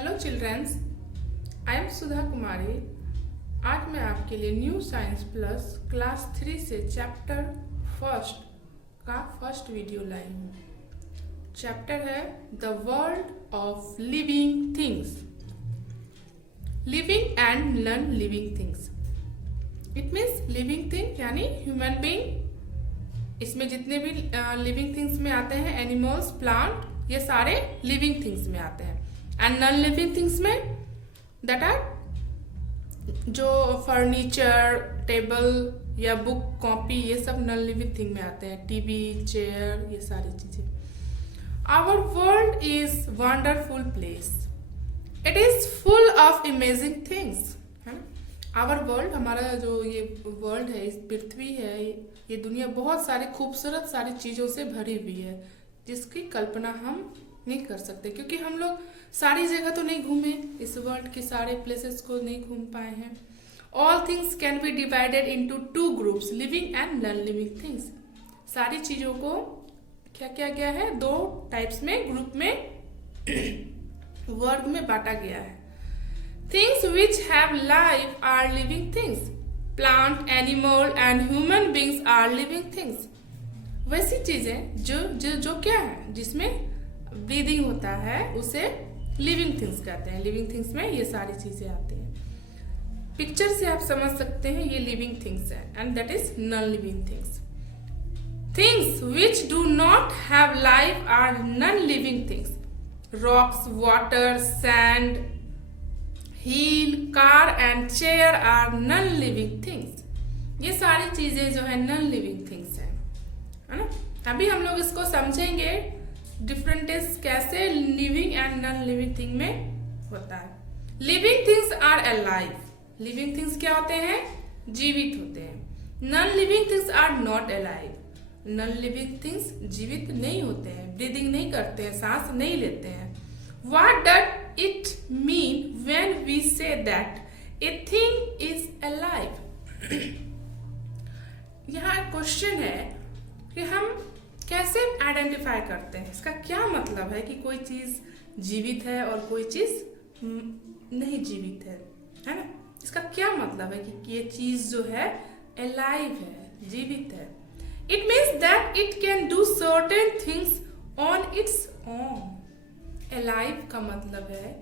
Hello children's, I am सुधा कुमारी। आज मैं आपके लिए न्यू साइंस प्लस क्लास 3 से चैप्टर फर्स्ट का फर्स्ट वीडियो लाई हूँ। चैप्टर है the world of living things, living and non living things. It means living thing यानी ह्यूमन बीइंग, इसमें जितने भी लिविंग थिंग्स में आते हैं एनिमल्स, प्लांट, ये सारे लिविंग थिंग्स में आते हैं। एंड नॉन लिविंग थिंग्स में दैट आर जो फर्नीचर, टेबल या बुक, कॉपी, ये सब नॉन लिविंग थिंग में आते हैं। टीवी, चेयर, ये सारी चीजें। Our world is wonderful place, it is full of amazing things, है ना। आवर वर्ल्ड, हमारा जो ये वर्ल्ड है, इस पृथ्वी है, ये दुनिया बहुत सारी खूबसूरत सारी चीजों से भरी हुई है, जिसकी कल्पना हम नहीं कर सकते, क्योंकि हम लोग सारी जगह तो नहीं घूमे, इस वर्ल्ड के सारे प्लेसेस को नहीं घूम पाए हैं। All things can be divided into 2 groups, living and non living things. सारी चीजों को क्या किया गया है, 2 टाइप्स में, ग्रुप में, वर्ग में बांटा गया है। Things which have life are living things, plant, animal and human beings are living things. वैसी चीजें जो क्या है, जिसमें ब्रीदिंग होता है, उसे लिविंग थिंग्स कहते हैं। लिविंग थिंग्स में ये सारी चीजें आती हैं। पिक्चर से आप समझ सकते हैं ये लिविंग थिंग्स है, and that is non living things. Things which do not have life are non living things. Rocks, water, sand, hill, car and chair are non living things. ये सारी चीजें जो है नॉन लिविंग थिंग्स है ना। अभी हम लोग इसको समझेंगे डिफरेंटेस कैसे living and non living thing में होता है। Living things are alive, living things क्या होते हैं, जीवित होते हैं। Non living things are not alive, non living things जीवित नहीं होते हैं, ब्रीदिंग नहीं करते हैं, सांस नहीं लेते हैं। What does it mean when we say that a thing is alive. यहाँ एक क्वेश्चन है कि हम कैसे आइडेंटिफाई करते हैं, इसका क्या मतलब है कि कोई चीज जीवित है और कोई चीज नहीं जीवित है ना। इसका क्या मतलब है कि ये चीज जो है अलाइव है, जीवित है। It means that it can do certain things on its own. Alive का मतलब है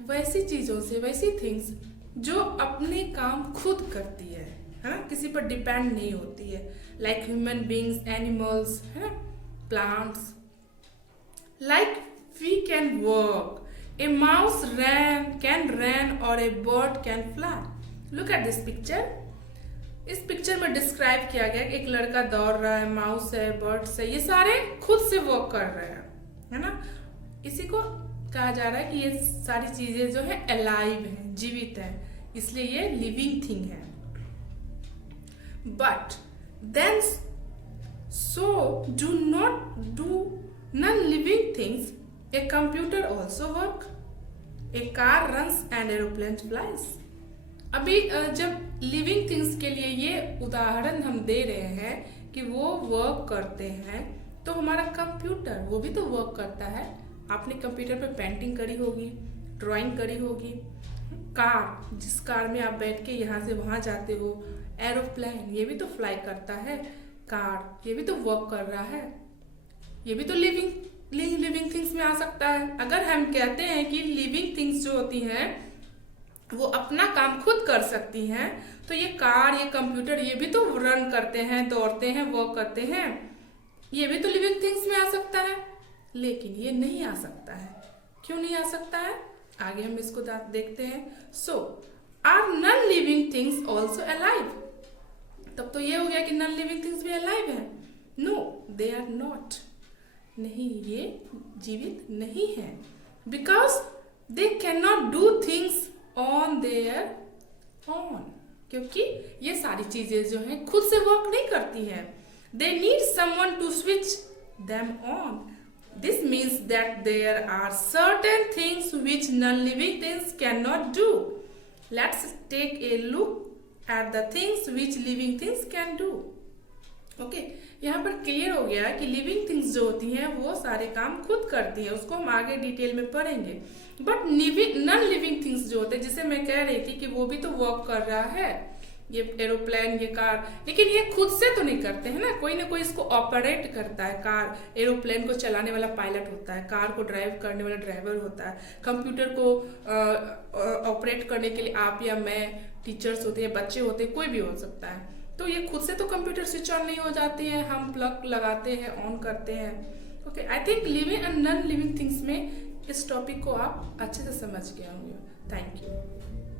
वैसी चीजों से, वैसी थिंग्स जो अपने काम खुद करती है ना, किसी पर डिपेंड नहीं होती है। लाइक ह्यूमन बींग्स, एनिमल्स, है ना, plants. Like we can work, a mouse can run और a bird can fly. Look at this picture. इस पिक्चर में डिस्क्राइब किया गया एक लड़का दौड़ रहा है, माउस है, बर्ड्स है, ये सारे खुद से वर्क कर रहे हैं, है ना। इसी को कहा जा रहा है कि ये सारी चीजें जो है अलाइव है, जीवित है, इसलिए ये लिविंग थिंग है। But then, so do non-living things. A computer also work. A car runs and aeroplane flies. अभी जब लिविंग थिंग्स के लिए ये उदाहरण हम दे रहे हैं कि वो वर्क करते हैं, तो हमारा कंप्यूटर वो भी तो वर्क करता है। आपने कंप्यूटर पे पेंटिंग करी होगी, ड्राइंग करी होगी। कार, जिस कार में आप बैठ के यहाँ से वहां जाते हो, एरोप्लेन, ये भी तो फ्लाई करता है। कार, ये भी तो वर्क कर रहा है, ये भी तो लिविंग थिंग्स में आ सकता है। अगर हम कहते हैं कि लिविंग थिंग्स जो होती हैं वो अपना काम खुद कर सकती हैं, तो ये कार, ये कंप्यूटर, ये भी तो रन करते हैं, दौड़ते हैं, वर्क करते हैं, ये भी तो लिविंग थिंग्स में आ सकता है। लेकिन ये नहीं आ सकता है। क्यों नहीं आ सकता है, आगे हम इसको देखते हैं। So are non living things also alive. तब तो ये हो गया कि नॉन लिविंग थिंग्स भी अलाइव है। No, they are not. नहीं, ये जीवित नहीं है। Because they can not do things on their own. क्योंकि ये सारी चीजें जो हैं खुद से वर्क नहीं करती हैं। They need someone to switch them on. This means that there are certain things which non-living things cannot do. Let's take a look at the things which living things can do. Okay, यहाँ पर clear हो गया कि living things जो होती हैं वो सारे काम खुद करती हैं, उसको हम आगे डिटेल में पढ़ेंगे। बट नॉन लिविंग थिंग्स जो होते हैं, जिसे मैं कह रही थी कि वो भी तो वर्क कर रहा है, ये एरोप्लेन, ये कार, लेकिन ये खुद से तो नहीं करते हैं ना कोई इसको ऑपरेट करता है। कार एरोप्लेन को चलाने वाला पायलट होता है, कार को ड्राइव करने वाला ड्राइवर होता है, कंप्यूटर को ऑपरेट करने के लिए आप या मैं, टीचर्स होते हैं, बच्चे होते हैं, कोई भी हो सकता है। तो ये खुद से तो कंप्यूटर स्विच ऑन नहीं हो जाते हैं, हम प्लग लगाते हैं, ऑन करते हैं। Okay, I think living and non living things में इस टॉपिक को आप अच्छे से समझ गए होंगे। Thank you.